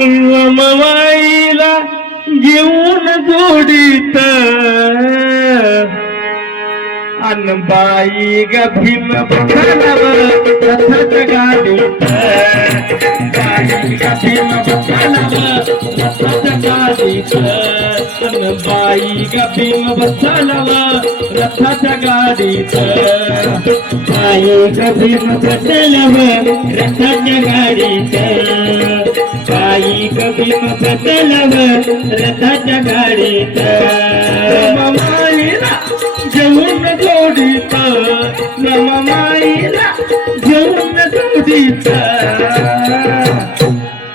रमवाईला घेऊन जोडीत. अनबाई ग भीम बखानावर रथाच्या गाडीत बाई ग भीम बखानावर रथाच्या गाडीत अनबाई ग भीम बखानावर रथाच्या गाडीत बाई ग भीम बसल्यावर रथाच्या गाडीत काही ग भीम रथाच्या गाडीत. माईला जेवून जोडीत. माईला जेवून जोडीत.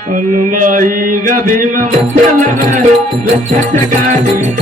अनुबाई गभीम भीम रथाच्या गाडीत.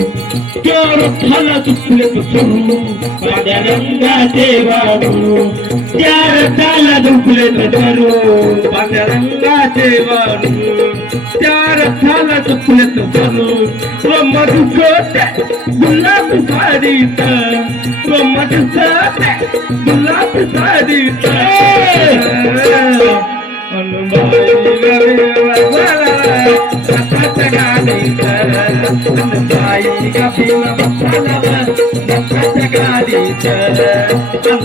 चोर फल बसल्यावर रथाच्या गाडीत ए बाई ग भीम बसल्यावर रथाच्या गाडीत बाई ग भीम बसल्यावर व गाडीत गुलाबमध्ये व भीमराव गुलाब रंगाचे वाणू पांढऱ्या रंगाचे वाणू त्या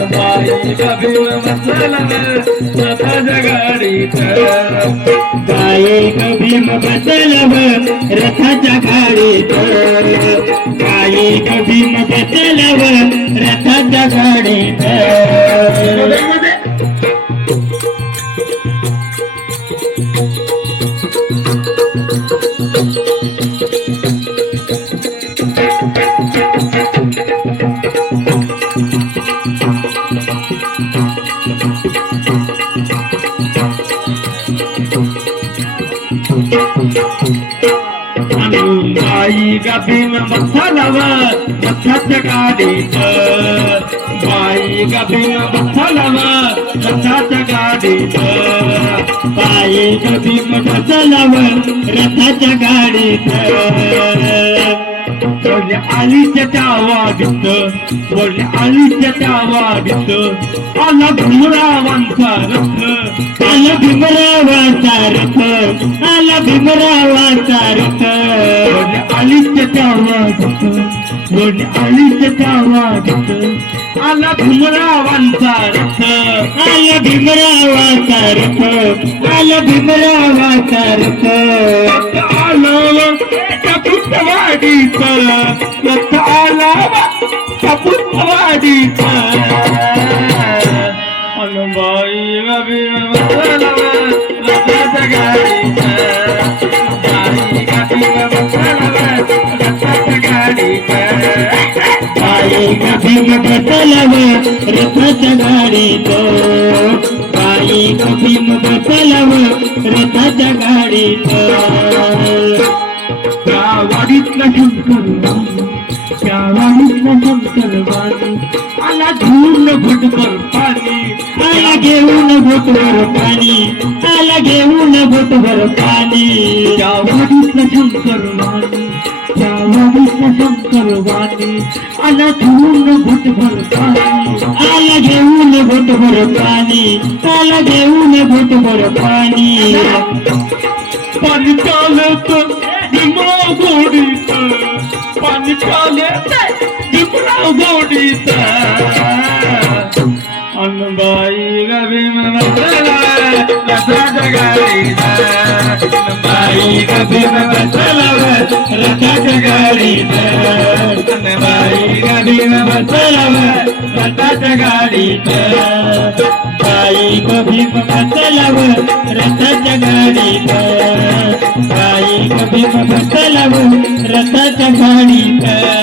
रथाला दुखले सरू पांढऱ्या रंगाचे वाणू त्या रथाला गुलाब भीम बसल्यावर रथाच्या गाडीत बाये भीम बाई गभीम बसलावर रथाच्या गाडीत बाई गभीम बसलावर भीम रथाच्या गाडीत बोलले आलीच्या त्या वाडीत बोलले आलीच्या त्या वाडीत आला भुमरावांचा रथ आला भीमरावाचा रथ आला भीमरावाचा रथ. आलीच्या त्या वाडीत बोलले आलीच्या त्या आला भुमरावांचा रथ. आला भीमरावाचा रथ. आला भीमरावाचा रथ. आलं कपुटवाडीत रथ. आला कपुटवाडीत बाये भीम गाडीत. बाई भीम बसल्यावर रथाच्या गाडीत. त्या वाडीतला शंकर त्या वाडीतला शंकर आला पाणी. आला घेऊन भोटवर पाणी आला घेऊन भोटवर पाणी. त्या वाडीतला शंकर वाणी शंकर वाणी आला घेऊन घुटभर पाणी आला घेऊन भोटभर पाणी आला घेऊन भोटभर पाणी पाणी चालत गोडीत पाणी चालत भीमराव गोडीत अनबाई गभीम अनबाई गभीम बसला रथाच्या गाडीत बाई भीम बसल्यावर रथाच्या गाडीत बाई भीम बसल्यावर रथाच्या गाडीत.